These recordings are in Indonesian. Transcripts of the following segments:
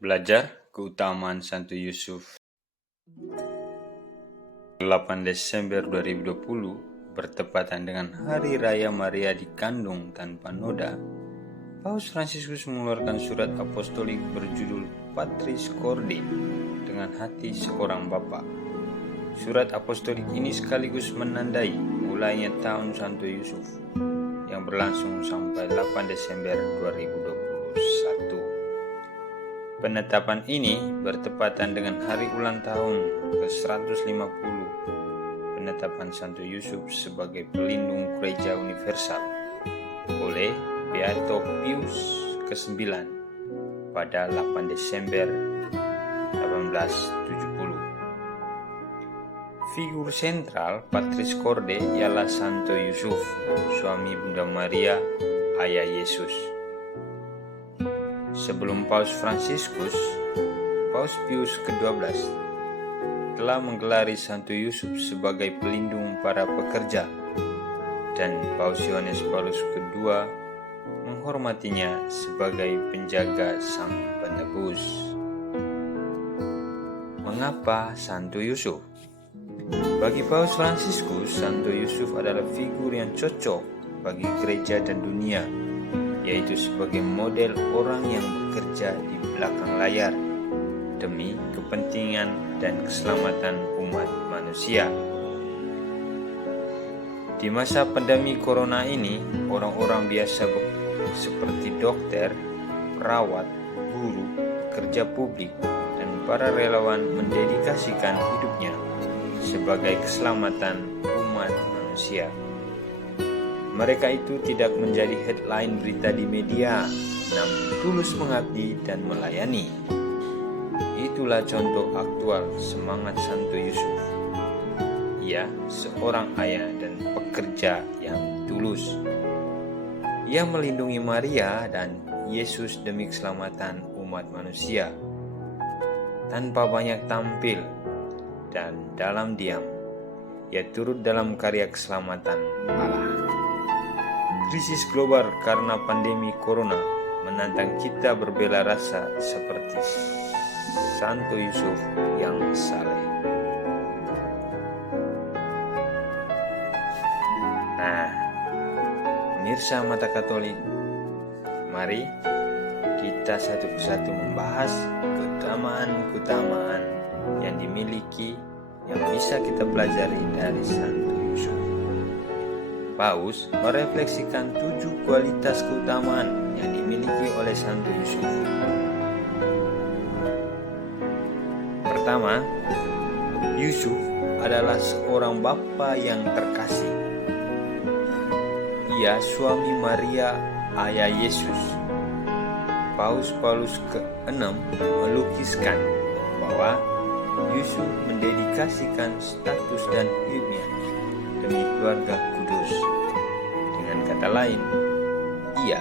Belajar keutamaan Santo Yusuf. 8 Desember 2020 bertepatan dengan Hari Raya Maria dikandung tanpa noda. Paus Fransiskus mengeluarkan surat apostolik berjudul Patris Corde, dengan hati seorang bapa. Surat apostolik ini sekaligus menandai mulainya tahun Santo Yusuf yang berlangsung sampai 8 Desember 2021. Penetapan ini bertepatan dengan hari ulang tahun ke-150 penetapan Santo Yusuf sebagai pelindung gereja universal oleh Beato Pius ke-9 pada 8 Desember 1870. Figur sentral Patris Corde ialah Santo Yusuf, suami Bunda Maria, ayah Yesus. Sebelum Paus Fransiskus, Paus Pius ke-12 telah menggelari Santo Yusuf sebagai pelindung para pekerja, dan Paus Yohanes Paulus II menghormatinya sebagai penjaga Sang Penebus. Mengapa Santo Yusuf? Bagi Paus Fransiskus, Santo Yusuf adalah figur yang cocok bagi gereja dan dunia, yaitu sebagai model orang yang bekerja di belakang layar demi kepentingan dan keselamatan umat manusia. Di masa pandemi corona ini, orang-orang biasa seperti dokter, perawat, guru, pekerja publik, dan para relawan mendedikasikan hidupnya sebagai keselamatan umat manusia. Mereka itu tidak menjadi headline berita di media, namun tulus mengabdi dan melayani. Itulah contoh aktual semangat Santo Yusuf. Ia seorang ayah dan pekerja yang tulus. Ia melindungi Maria dan Yesus demi keselamatan umat manusia. Tanpa banyak tampil dan dalam diam, ia turut dalam karya keselamatan Allah. Krisis global karena pandemi corona menantang kita berbela rasa seperti Santo Yusuf yang saleh. Nah, pemirsa Mata Katolik, mari kita satu persatu membahas keutamaan-keutamaan yang dimiliki, yang bisa kita pelajari dari Santo Yusuf. Paus merefleksikan 7 kualitas keutamaan yang dimiliki oleh Santo Yusuf. Pertama, Yusuf adalah seorang bapa yang terkasih. Ia suami Maria, ayah Yesus. Paus Paulus ke-6 melukiskan bahwa Yusuf mendedikasikan status dan hidupnya demi keluarga kudus. Dengan kata lain, ia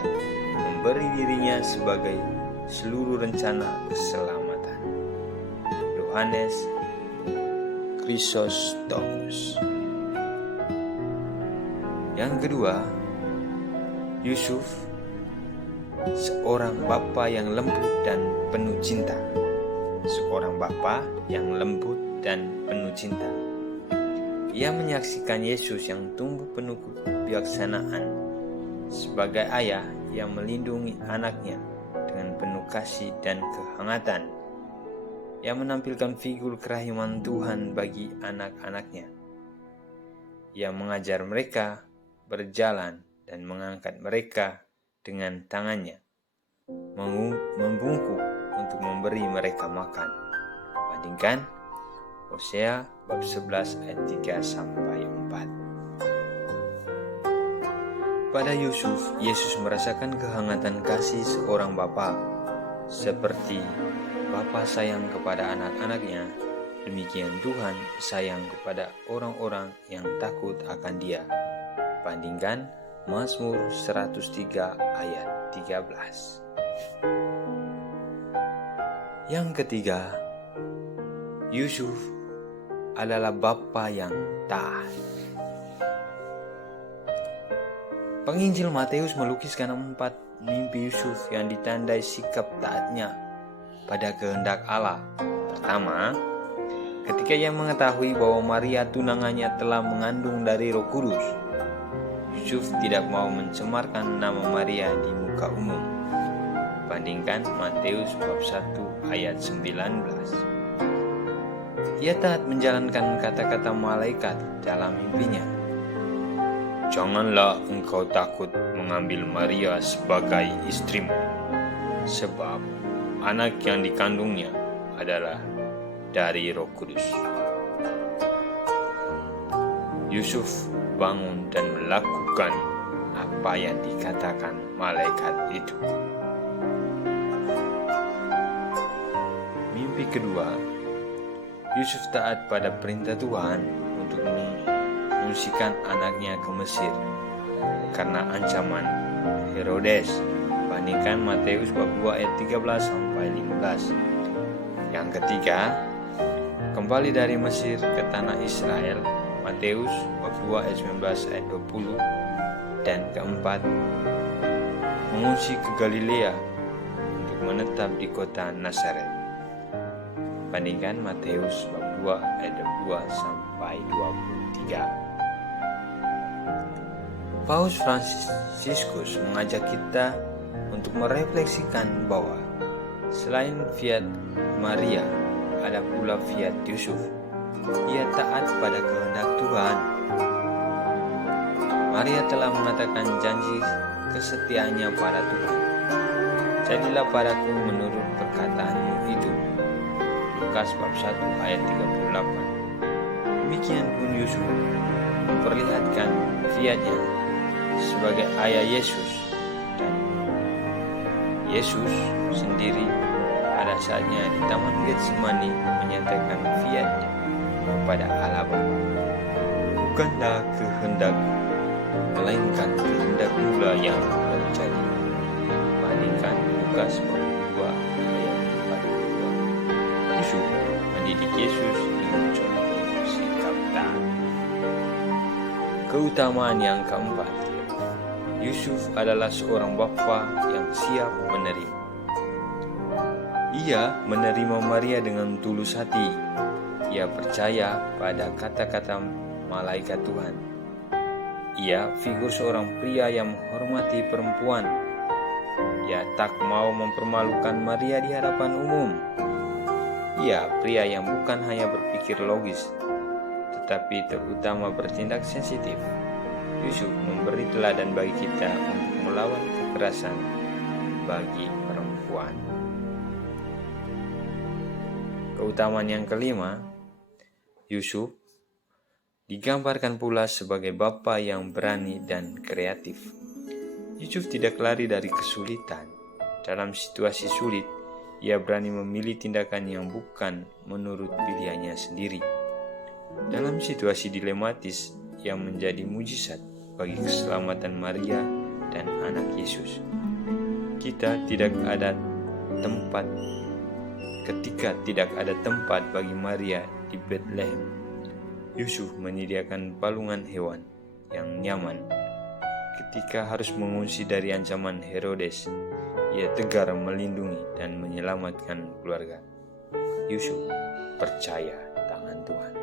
memberi dirinya sebagai seluruh rencana keselamatan. Yohanes Chrysostomus. Yang kedua, Yusuf seorang bapa yang lembut dan penuh cinta. Seorang bapa yang lembut dan penuh cinta. Ia menyaksikan Yesus yang tumbuh penuh kebijaksanaan. Sebagai ayah yang melindungi anaknya dengan penuh kasih dan kehangatan. Ia menampilkan figur kerahiman Tuhan bagi anak-anaknya. Ia mengajar mereka berjalan dan mengangkat mereka dengan tangannya, membungkuk untuk memberi mereka makan. Bandingkan Hosea bab 11 ayat 3-4. Pada Yusuf, Yesus merasakan kehangatan kasih seorang bapa. Seperti bapa sayang kepada anak-anaknya, demikian Tuhan sayang kepada orang-orang yang takut akan Dia. Bandingkan Mazmur 103 ayat 13. Yang ketiga, Yusuf adalah bapa yang taat. Penginjil Matius melukiskan 4 mimpi Yusuf yang ditandai sikap taatnya. pada kehendak Allah. Pertama, ketika ia mengetahui bahwa Maria tunangannya telah mengandung dari Roh Kudus, Yusuf tidak mau mencemarkan nama Maria di muka umum. Bandingkan Matius bab 1 ayat 19. Ia taat menjalankan kata-kata malaikat dalam mimpinya. Janganlah engkau takut mengambil Maria sebagai istrimu, sebab anak yang dikandungnya adalah dari Roh Kudus. Yusuf bangun dan melakukan apa yang dikatakan malaikat itu. Mimpi kedua, Yusuf taat pada perintah Tuhan untuk mengungsikan anaknya ke Mesir karena ancaman Herodes. Bandingkan Matius bab 2 ayat 13 sampai 15. Yang ketiga, kembali dari Mesir ke tanah Israel. Matius bab 2 ayat 19 ayat 20. Dan keempat, mengungsi ke Galilea untuk menetap di kota Nazaret. Bandingkan Matius bab 2 ayat 22 sampai 23. Paus Fransiskus mengajak kita untuk merefleksikan bahwa selain fiat Maria, ada pula fiat Yusuf. Ia taat pada kehendak Tuhan. Maria telah mengatakan janji kesetiaannya pada Tuhan. Jadilah padaku menurut perkataanmu itu. Lukas bab 1 ayat 38. Demikian pun Yusuf memperlihatkan fiatnya sebagai ayah Yesus, dan Yesus sendiri pada saatnya di Taman Getsemani menyatakan fiatnya kepada Allah Bapa. Bukanlah kehendak, melainkan kehendak-Mu lah yang terjadi. Bandingkan Lukas bab 2 ayat 42. Yusuf mendidik Yesus dengan contoh sikap taat. Keutamaan yang keempat, Yusuf adalah seorang bapa yang siap menerima. Ia menerima Maria dengan tulus hati. Ia percaya pada kata-kata malaikat Tuhan. Ia figur seorang pria yang menghormati perempuan. Ia tak mau mempermalukan Maria di hadapan umum. Ia pria yang bukan hanya berpikir logis, tetapi terutama bertindak sensitif. Yusuf memberi teladan bagi kita untuk melawan kekerasan bagi perempuan. Keutamaan yang kelima, Yusuf digambarkan pula sebagai bapa yang berani dan kreatif. Yusuf tidak lari dari kesulitan. Dalam situasi sulit, ia berani memilih tindakan yang bukan menurut pilihannya sendiri. Dalam situasi dilematis, yang menjadi mujizat bagi keselamatan Maria dan anak Yesus. Ketika tidak ada tempat bagi Maria di Bethlehem, Yusuf menyediakan palungan hewan yang nyaman. Ketika harus mengungsi dari ancaman Herodes, ia tegar melindungi dan menyelamatkan keluarga. Yusuf percaya tangan Tuhan.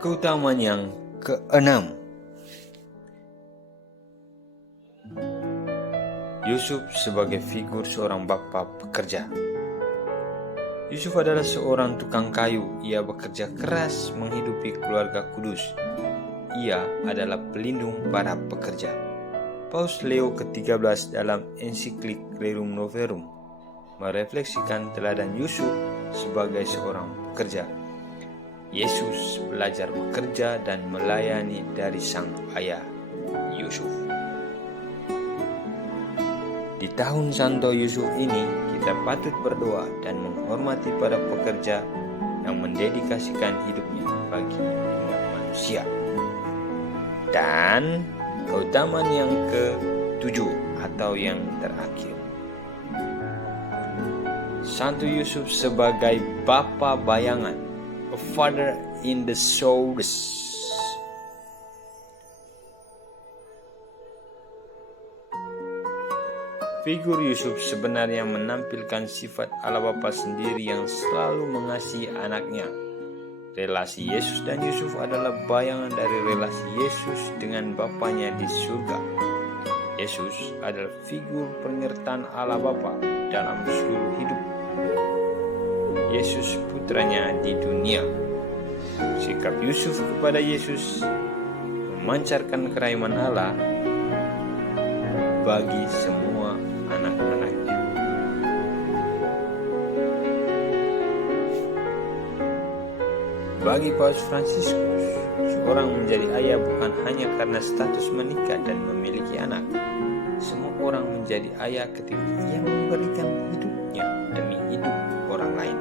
Keutamaan yang keenam, Yusuf sebagai figur seorang bapa pekerja. Yusuf adalah seorang tukang kayu. Ia bekerja keras menghidupi keluarga kudus. Ia adalah pelindung para pekerja. Paus Leo ke-13 dalam ensiklik Rerum Novarum merefleksikan teladan Yusuf sebagai seorang pekerja. Yesus belajar bekerja dan melayani dari sang ayah Yusuf. Di tahun Santo Yusuf ini, kita patut berdoa dan menghormati para pekerja yang mendedikasikan hidupnya bagi umat manusia. Dan keutamaan yang ke-7 atau yang terakhir, Santo Yusuf sebagai bapa bayangan, a father in the shoulders. Figur Yusuf sebenarnya menampilkan sifat Allah Bapa sendiri yang selalu mengasihi anaknya. Relasi Yesus dan Yusuf adalah bayangan dari relasi Yesus dengan Bapanya di surga. Yesus adalah figur penyertaan Allah Bapa dalam seluruh hidup Yesus putranya di dunia. Sikap Yusuf kepada Yesus memancarkan kerahiman Allah bagi semua anak-anaknya. Bagi Paus Fransiskus, seorang menjadi ayah bukan hanya karena status menikah dan memiliki anak. Semua orang menjadi ayah ketika ia memberikan hidupnya demi hidup orang lain.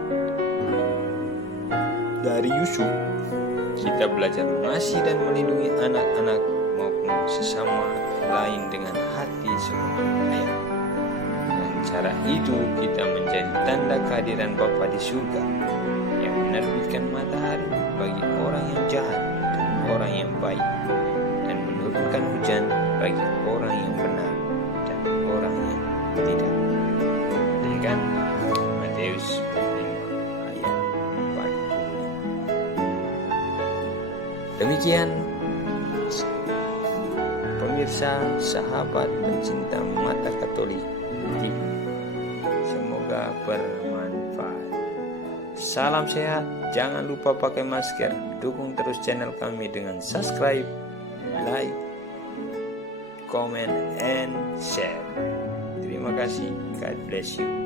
Dari Yusuf, kita belajar mengasihi dan melindungi anak-anak maupun sesama lain dengan hati seorang ayah. Dengan cara itu kita menjadi tanda kehadiran Bapa di surga yang menerbitkan matahari bagi orang yang jahat dan orang yang baik, dan menurunkan hujan bagi orang yang benar dan orang yang tidak. Perhatikan Matius 5 ayat 45. Demikian pemirsa, sahabat pencinta Mata Katolik TV. Semoga bermanfaat. Salam sehat, jangan lupa pakai masker, dukung terus channel kami dengan subscribe, like, comment, and share. Terima kasih, God bless you.